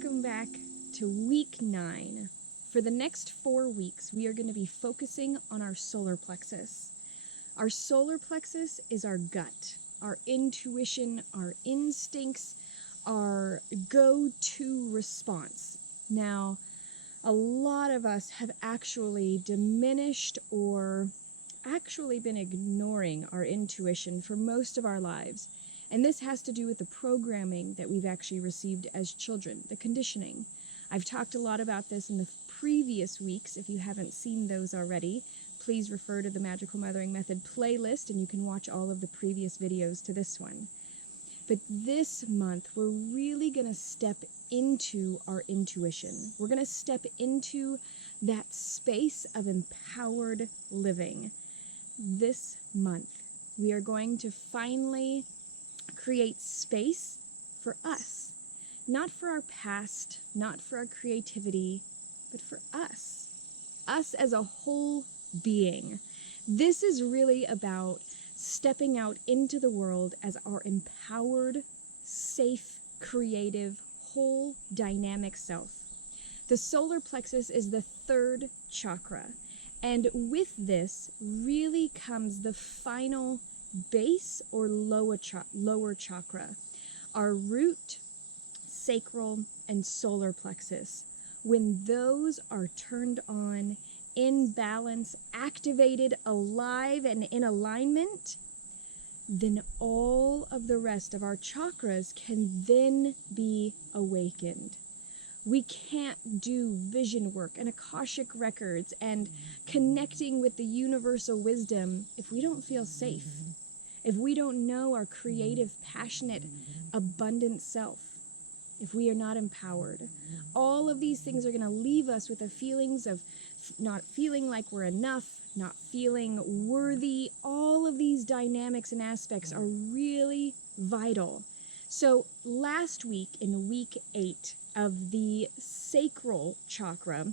welcome back to week 9. For the next 4 weeks, we are going to be focusing on our solar plexus. Our solar plexus is our gut, our intuition, our instincts, our go-to response. Now, a lot of us have actually diminished or actually been ignoring our intuition for most of our lives. And this has to do with the programming that we've actually received as children, the conditioning. I've talked a lot about this in the previous weeks. If you haven't seen those already, please refer to the Magical Mothering Method playlist and you can watch all of the previous videos to this one. But this month, we're really going to step into our intuition. We're going to step into that space of empowered living. This month, we are going to finally create space for us. Not for our past, not for our creativity, but for us. Us as a whole being. This is really about stepping out into the world as our empowered, safe, creative, whole, dynamic self. The solar plexus is the 3rd chakra, and with this really comes the final base or lower chakra, our root, sacral, and solar plexus. When those are turned on, in balance, activated, alive, and in alignment, then all of the rest of our chakras can then be awakened. We can't do vision work and Akashic records and connecting with the universal wisdom if we don't feel safe, if we don't know our creative, passionate, abundant self, if we are not empowered. All of these things are going to leave us with the feelings of not feeling like we're enough, not feeling worthy. All of these dynamics and aspects are really vital. So last week, in week 8 of the sacral chakra,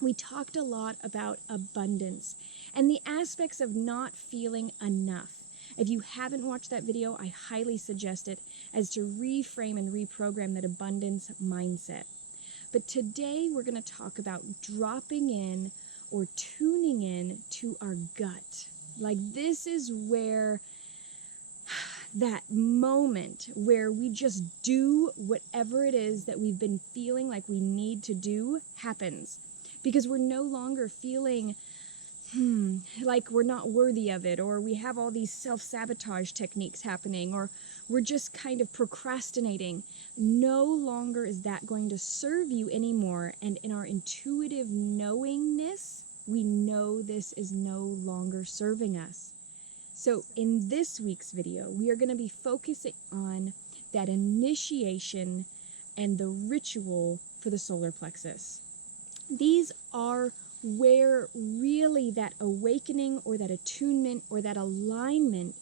we talked a lot about abundance and the aspects of not feeling enough. If you haven't watched that video, I highly suggest it as to reframe and reprogram that abundance mindset. But today we're going to talk about dropping in or tuning in to our gut. Like, this is where that moment where we just do whatever it is that we've been feeling like we need to do happens. Because we're no longer feeling like we're not worthy of it, or we have all these self-sabotage techniques happening, or we're just kind of procrastinating. No longer is that going to serve you anymore, and in our intuitive knowingness, we know this is no longer serving us. So in this week's video, we are going to be focusing on that initiation and the ritual for the solar plexus. These are where really that awakening or that attunement or that alignment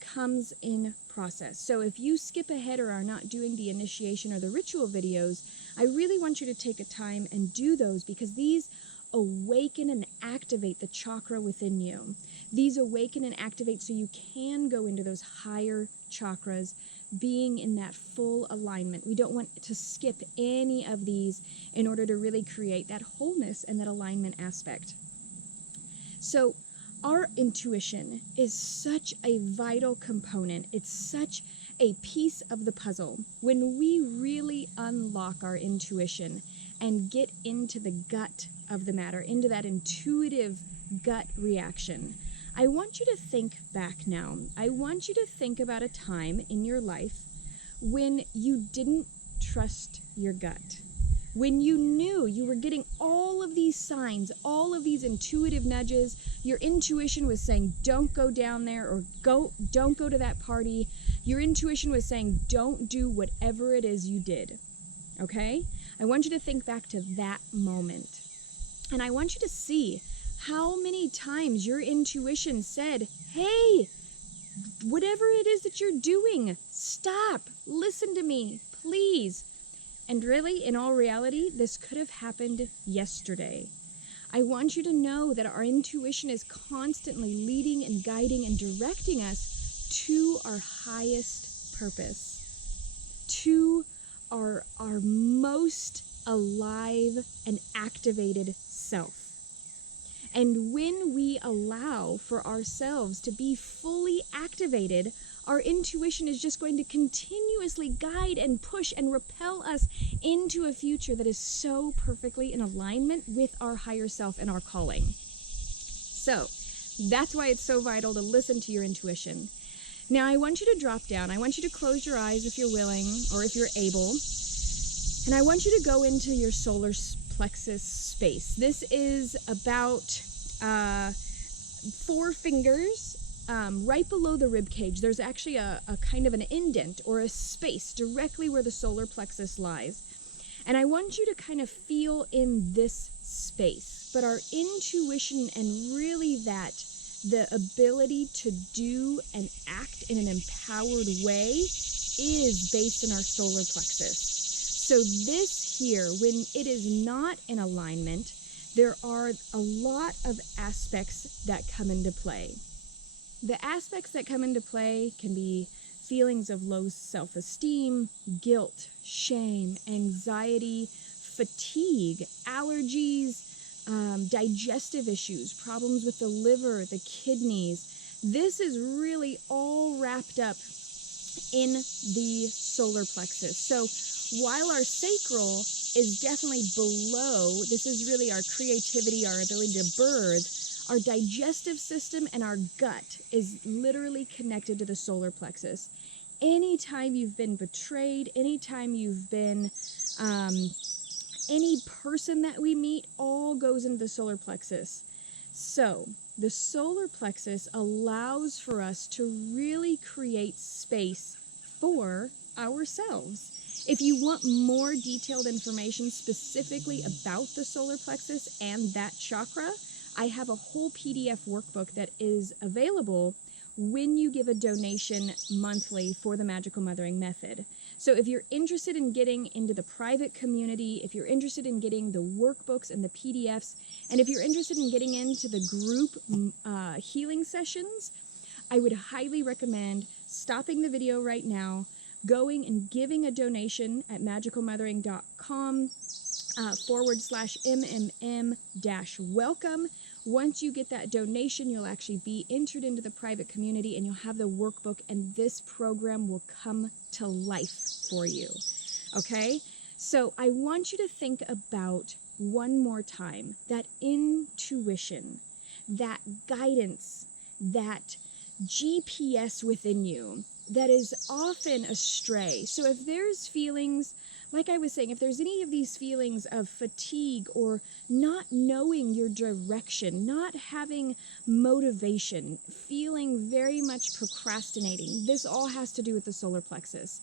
comes in process. So if you skip ahead or are not doing the initiation or the ritual videos, I really want you to take a time and do those, because these awaken and activate the chakra within you. These awaken and activate so you can go into those higher chakras, being in that full alignment. We don't want to skip any of these in order to really create that wholeness and that alignment aspect. So our intuition is such a vital component. It's such a piece of the puzzle. When we really unlock our intuition and get into the gut of the matter, into that intuitive gut reaction, I want you to think back now. I want you to think about a time in your life when you didn't trust your gut. When you knew you were getting all of these signs, all of these intuitive nudges, your intuition was saying, don't go down there, or don't go to that party. Your intuition was saying, don't do whatever it is you did. Okay? I want you to think back to that moment. And I want you to see how many times your intuition said, hey, whatever it is that you're doing, stop, listen to me, please. And really, in all reality, this could have happened yesterday. I want you to know that our intuition is constantly leading and guiding and directing us to our highest purpose, to our most most alive and activated self. And when we allow for ourselves to be fully activated, our intuition is just going to continuously guide and push and repel us into a future that is so perfectly in alignment with our higher self and our calling. So that's why it's so vital to listen to your intuition. Now I want you to drop down. I want you to close your eyes if you're willing or if you're able. And I want you to go into your solar plexus space. This is about 4 fingers right below the rib cage. There's actually a kind of an indent or a space directly where the solar plexus lies. And I want you to kind of feel in this space. But our intuition and really the ability to do and act in an empowered way is based in our solar plexus. So this here, when it is not in alignment, there are a lot of aspects that come into play. The aspects that come into play can be feelings of low self-esteem, guilt, shame, anxiety, fatigue, allergies, digestive issues, problems with the liver, the kidneys. This is really all wrapped up in the solar plexus. So while our sacral is definitely below, this is really our creativity, our ability to birth, our digestive system and our gut is literally connected to the solar plexus. Anytime you've been betrayed, anytime you've been, any person that we meet, all goes into the solar plexus. So the solar plexus allows for us to really create space for ourselves. If you want more detailed information specifically about the solar plexus and that chakra, I have a whole PDF workbook that is available when you give a donation monthly for the Magical Mothering Method. So if you're interested in getting into the private community, if you're interested in getting the workbooks and the PDFs, and if you're interested in getting into the group healing sessions, I would highly recommend stopping the video right now, going and giving a donation at magicalmothering.com/MMM-welcome. Once you get that donation, you'll actually be entered into the private community and you'll have the workbook, and this program will come to life for you. Okay? So I want you to think about one more time that intuition, that guidance, that GPS within you that is often astray. So if there's feelings, like I was saying, if there's any of these feelings of fatigue or not knowing your direction, not having motivation, feeling very much procrastinating, this all has to do with the solar plexus.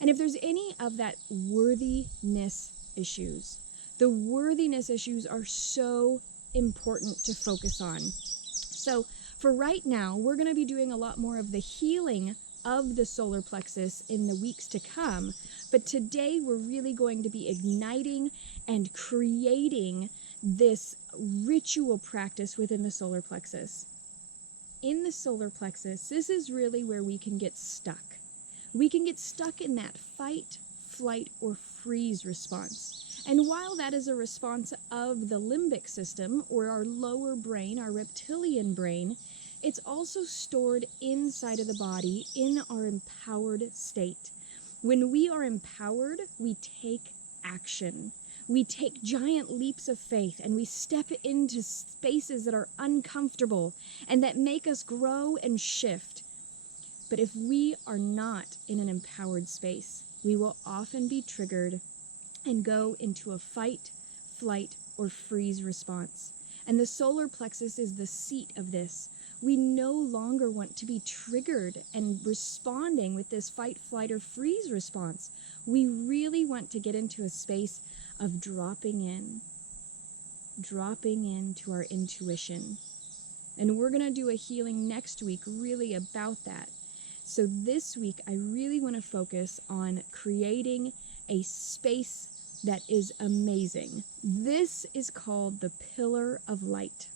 And if there's any of that worthiness issues, the worthiness issues are so important to focus on. So for right now, we're going to be doing a lot more of the healing of the solar plexus in the weeks to come. But today we're really going to be igniting and creating this ritual practice within the solar plexus. In the solar plexus, this is really where we can get stuck. We can get stuck in that fight, flight, or freeze response. And while that is a response of the limbic system, or our lower brain, our reptilian brain, it's also stored inside of the body in our empowered state. When we are empowered, we take action. We take giant leaps of faith and we step into spaces that are uncomfortable and that make us grow and shift. But if we are not in an empowered space, we will often be triggered and go into a fight, flight, or freeze response. And the solar plexus is the seat of this. We no longer want to be triggered and responding with this fight, flight, or freeze response. We really want to get into a space of dropping into our intuition. And we're going to do a healing next week really about that. So this week, I really want to focus on creating a space that is amazing. This is called the Pillar of Light.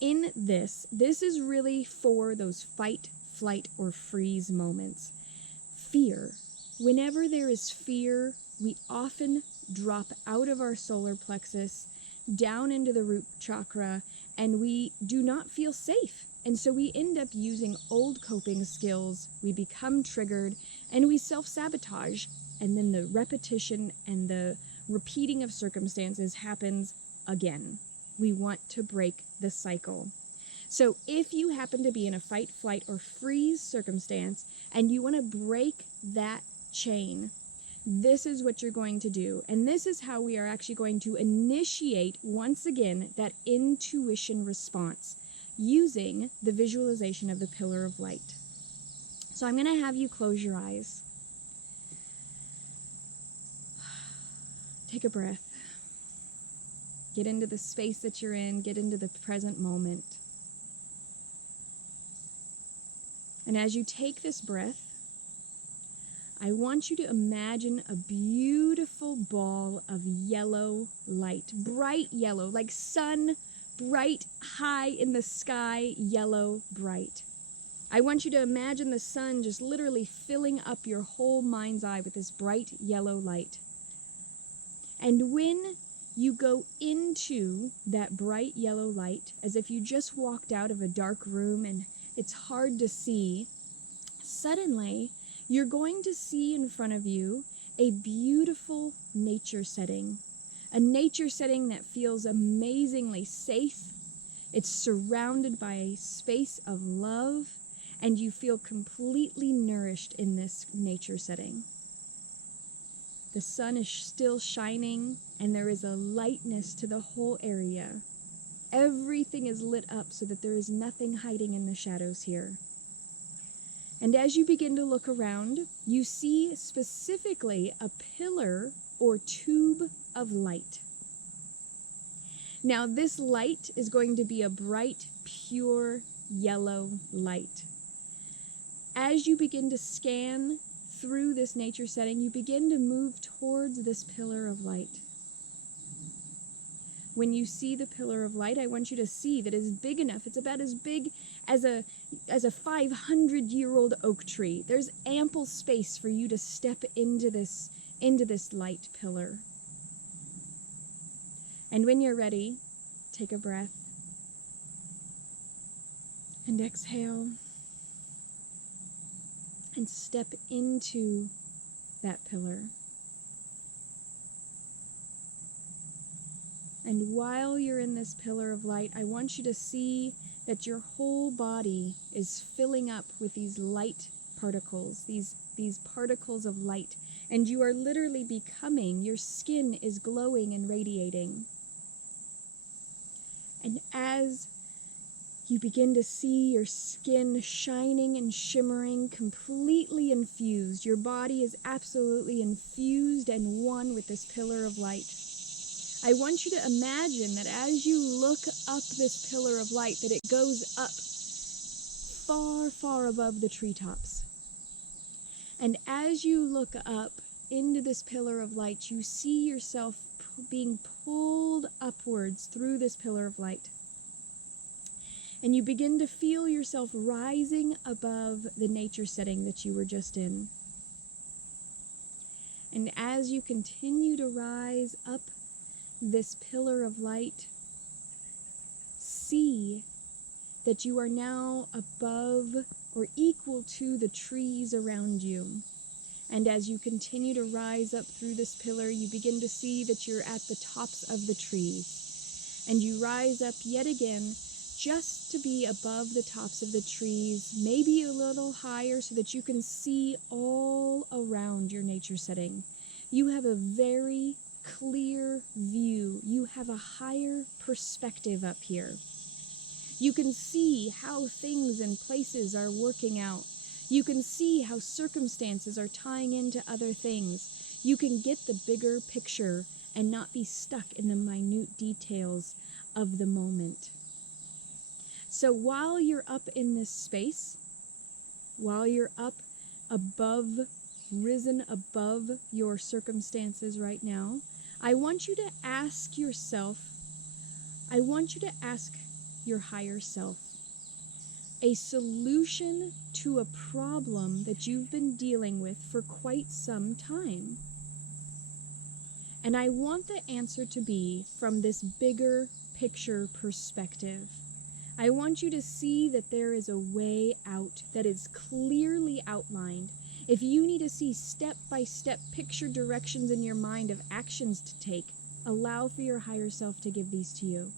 In this is really for those fight, flight, or freeze moments. Fear. Whenever there is fear, we often drop out of our solar plexus down into the root chakra, and we do not feel safe. And so we end up using old coping skills, we become triggered, and we self-sabotage. And then the repetition and the repeating of circumstances happens again. We want to break the cycle. So if you happen to be in a fight, flight, or freeze circumstance, and you want to break that chain, this is what you're going to do. And this is how we are actually going to initiate, once again, that intuition response using the visualization of the pillar of light. So I'm going to have you close your eyes. Take a breath. Get into the space that you're in. Get into the present moment. And as you take this breath, I want you to imagine a beautiful ball of yellow light, bright yellow, like sun, bright, high in the sky, yellow, bright. I want you to imagine the sun just literally filling up your whole mind's eye with this bright yellow light. And when you go into that bright yellow light, as if you just walked out of a dark room and it's hard to see, suddenly you're going to see in front of you a beautiful nature setting. A nature setting that feels amazingly safe. It's surrounded by a space of love, and you feel completely nourished in this nature setting. The sun is still shining, and there is a lightness to the whole area. Everything is lit up so that there is nothing hiding in the shadows here. And as you begin to look around, you see specifically a pillar or tube of light. Now, this light is going to be a bright, pure yellow light. As you begin to scan through this nature setting, you begin to move towards this pillar of light. When you see the pillar of light, I want you to see that it's big enough. It's about as big as a 500-year-old oak tree. There's ample space for you to step into this light pillar. And when you're ready, take a breath and exhale and step into that pillar. And while you're in this pillar of light, I want you to see that your whole body is filling up with these light particles, these particles of light. And you are literally becoming, your skin is glowing and radiating. And as you begin to see your skin shining and shimmering, completely infused, your body is absolutely infused and one with this pillar of light. I want you to imagine that as you look up this pillar of light, that it goes up far, far above the treetops. And as you look up into this pillar of light, you see yourself being pulled upwards through this pillar of light. And you begin to feel yourself rising above the nature setting that you were just in. And as you continue to rise up this pillar of light, see that you are now above or equal to the trees around you. And as you continue to rise up through this pillar, you begin to see that you're at the tops of the trees. And you rise up yet again just to be above the tops of the trees, maybe a little higher so that you can see all around your nature setting. You have a very clear view. You have a higher perspective up here. You can see how things and places are working out. You can see how circumstances are tying into other things. You can get the bigger picture and not be stuck in the minute details of the moment. So while you're up in this space, while you're up above, risen above your circumstances right now, I want you to ask yourself, I want you to ask your higher self a solution to a problem that you've been dealing with for quite some time. And I want the answer to be from this bigger picture perspective. I want you to see that there is a way out that is clearly outlined. If you need to see step-by-step picture directions in your mind of actions to take, allow for your higher self to give these to you.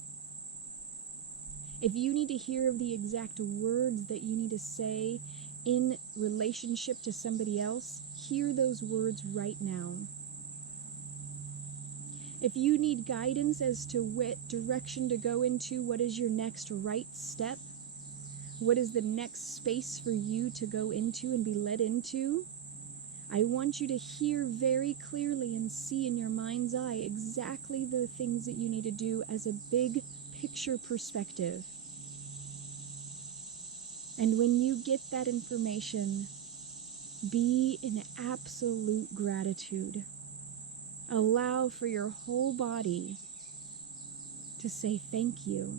If you need to hear of the exact words that you need to say in relationship to somebody else, hear those words right now. If you need guidance as to what direction to go into, what is your next right step? What is the next space for you to go into and be led into? I want you to hear very clearly and see in your mind's eye exactly the things that you need to do as a big picture perspective. And when you get that information, be in absolute gratitude. Allow for your whole body to say thank you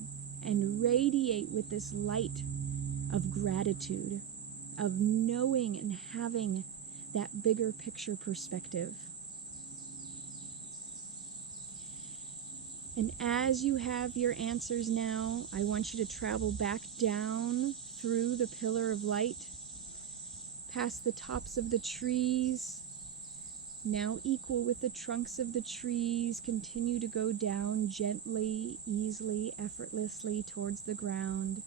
and radiate with this light of gratitude, of knowing and having that bigger picture perspective. And as you have your answers now, I want you to travel back down through the pillar of light, past the tops of the trees, now equal with the trunks of the trees. Continue to go down gently, easily, effortlessly towards the ground.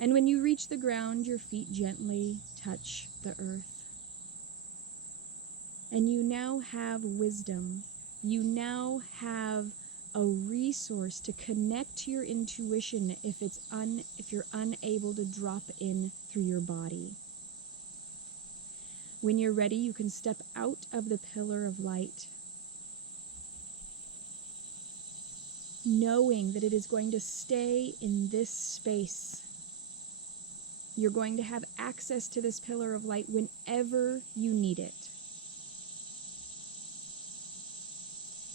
And when you reach the ground, your feet gently touch the earth. And you now have wisdom. You now have a resource to connect to your intuition if you're unable to drop in through your body. When you're ready, you can step out of the pillar of light, knowing that it is going to stay in this space. You're going to have access to this pillar of light whenever you need it.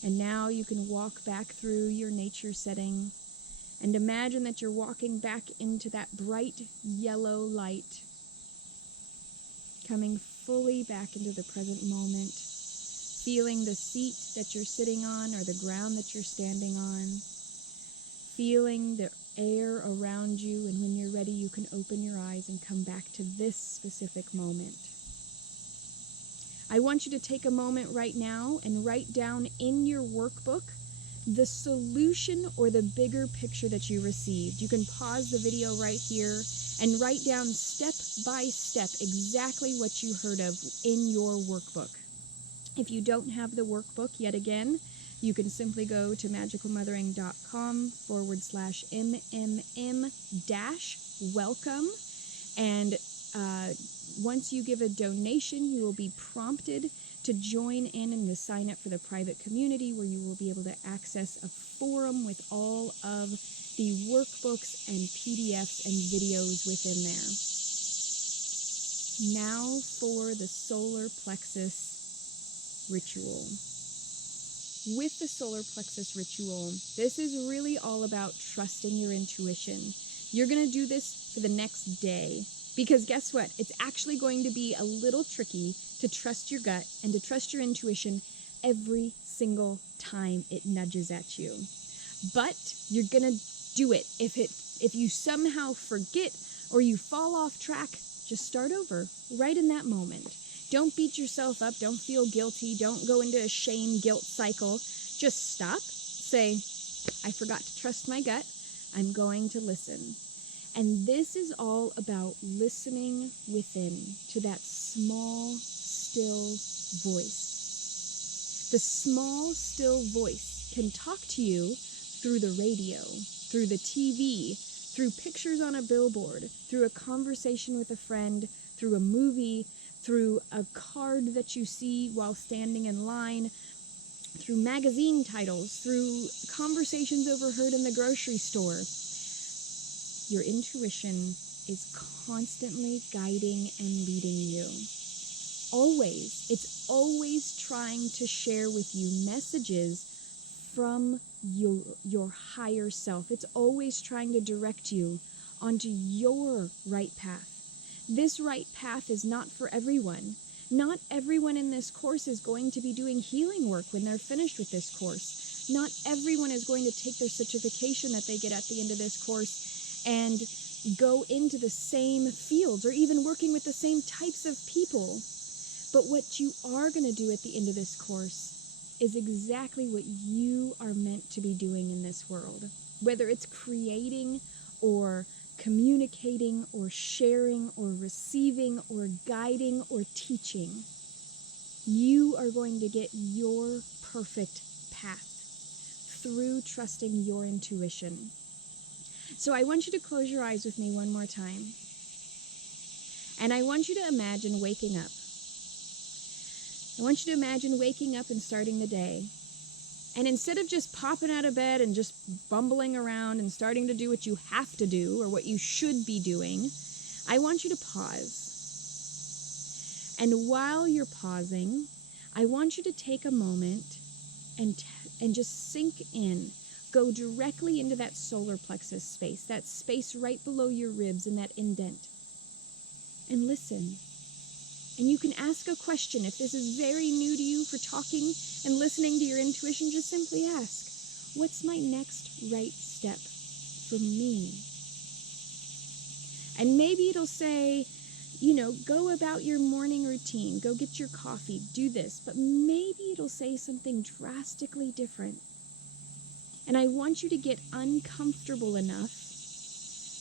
And now you can walk back through your nature setting and imagine that you're walking back into that bright yellow light, coming fully back into the present moment, feeling the seat that you're sitting on or the ground that you're standing on, feeling the air around you, and when you're ready, you can open your eyes and come back to this specific moment. I want you to take a moment right now and write down in your workbook the solution or the bigger picture that you received. You can pause the video right here and write down step by step exactly what you heard of in your workbook. If you don't have the workbook yet again, you can simply go to magicalmothering.com/MMM-welcome. And once you give a donation, you will be prompted to join in and to sign up for the private community where you will be able to access a forum with all of the workbooks and PDFs and videos within there. Now for the solar plexus ritual. With the solar plexus ritual, this is really all about trusting your intuition. You're going to do this for the next day. Because guess what? It's actually going to be a little tricky to trust your gut and to trust your intuition every single time it nudges at you. But you're going to do it. If you somehow forget or you fall off track, just start over right in that moment. Don't beat yourself up. Don't feel guilty. Don't go into a shame, guilt cycle. Just stop. Say, I forgot to trust my gut. I'm going to listen. And this is all about listening within to that small, still voice. The small, still voice can talk to you through the radio, through the TV, through pictures on a billboard, through a conversation with a friend, through a movie, through a card that you see while standing in line, through magazine titles, through conversations overheard in the grocery store. Your intuition is constantly guiding and leading you. Always. It's always trying to share with you messages from your higher self. It's always trying to direct you onto your right path. This right path is not for everyone. Not everyone in this course is going to be doing healing work when they're finished with this course. Not everyone is going to take their certification that they get at the end of this course and go into the same fields or even working with the same types of people. But what you are going to do at the end of this course is exactly what you are meant to be doing in this world. Whether it's creating or communicating or sharing or receiving or guiding or teaching, you are going to get your perfect path through trusting your intuition. So I want you to close your eyes with me one more time. And I want you to imagine waking up. I want you to imagine waking up and starting the day. And instead of just popping out of bed and just bumbling around and starting to do what you have to do or what you should be doing, I want you to pause. And while you're pausing, I want you to take a moment and just sink in. Go directly into that solar plexus space, that space right below your ribs in that indent. And listen. And you can ask a question. If this is very new to you for talking and listening to your intuition, just simply ask, what's my next right step for me? And maybe it'll say, go about your morning routine, go get your coffee, do this. But maybe it'll say something drastically different. And I want you to get uncomfortable enough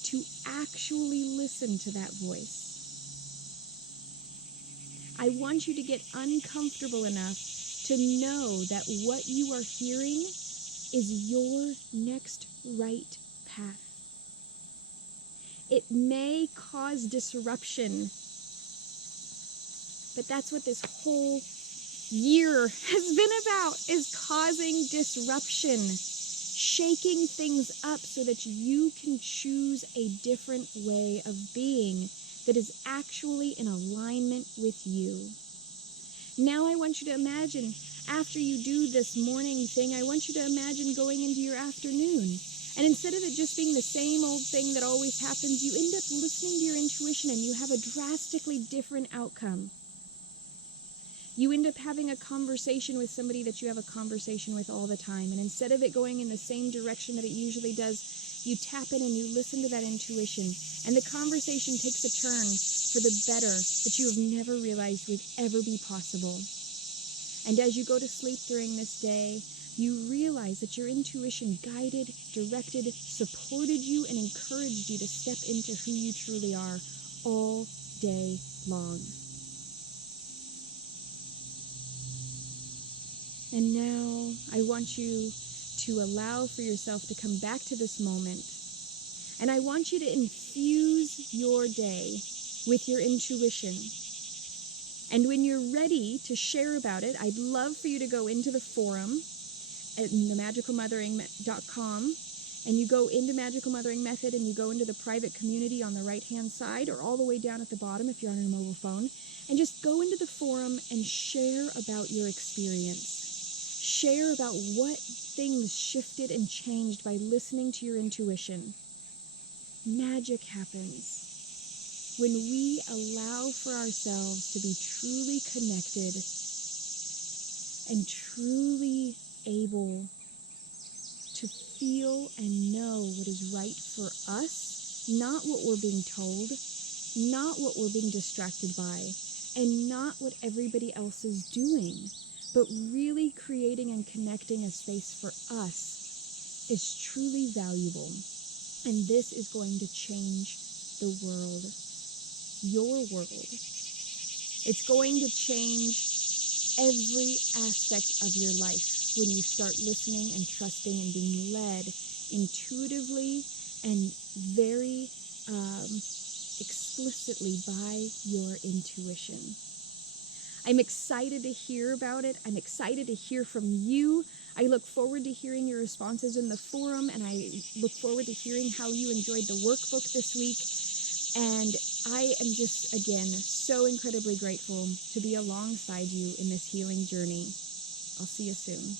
to actually listen to that voice. I want you to get uncomfortable enough to know that what you are hearing is your next right path. It may cause disruption, but that's what this whole year has been about, is causing disruption, shaking things up so that you can choose a different way of being that is actually in alignment with you. Now I want you to imagine, after you do this morning thing, I want you to imagine going into your afternoon. And instead of it just being the same old thing that always happens, you end up listening to your intuition and you have a drastically different outcome. You end up having a conversation with somebody that you have a conversation with all the time. And instead of it going in the same direction that it usually does, you tap in and you listen to that intuition. And the conversation takes a turn for the better that you have never realized would ever be possible. And as you go to sleep during this day, you realize that your intuition guided, directed, supported you, and encouraged you to step into who you truly are all day long. And now I want you to allow for yourself to come back to this moment. And I want you to infuse your day with your intuition. And when you're ready to share about it, I'd love for you to go into the forum at themagicalmothering.com, and you go into Magical Mothering Method and you go into the private community on the right-hand side or all the way down at the bottom if you're on a mobile phone, and just go into the forum and share about your experience. Share about what things shifted and changed by listening to your intuition. Magic happens when we allow for ourselves to be truly connected and truly able to feel and know what is right for us, not what we're being told, not what we're being distracted by, and not what everybody else is doing, but really creating and connecting a space for us is truly valuable. And this is going to change the world, your world. It's going to change every aspect of your life when you start listening and trusting and being led intuitively and very explicitly by your intuition. I'm excited to hear about it. I'm excited to hear from you. I look forward to hearing your responses in the forum, and I look forward to hearing how you enjoyed the workbook this week. And I am just, again, so incredibly grateful to be alongside you in this healing journey. I'll see you soon.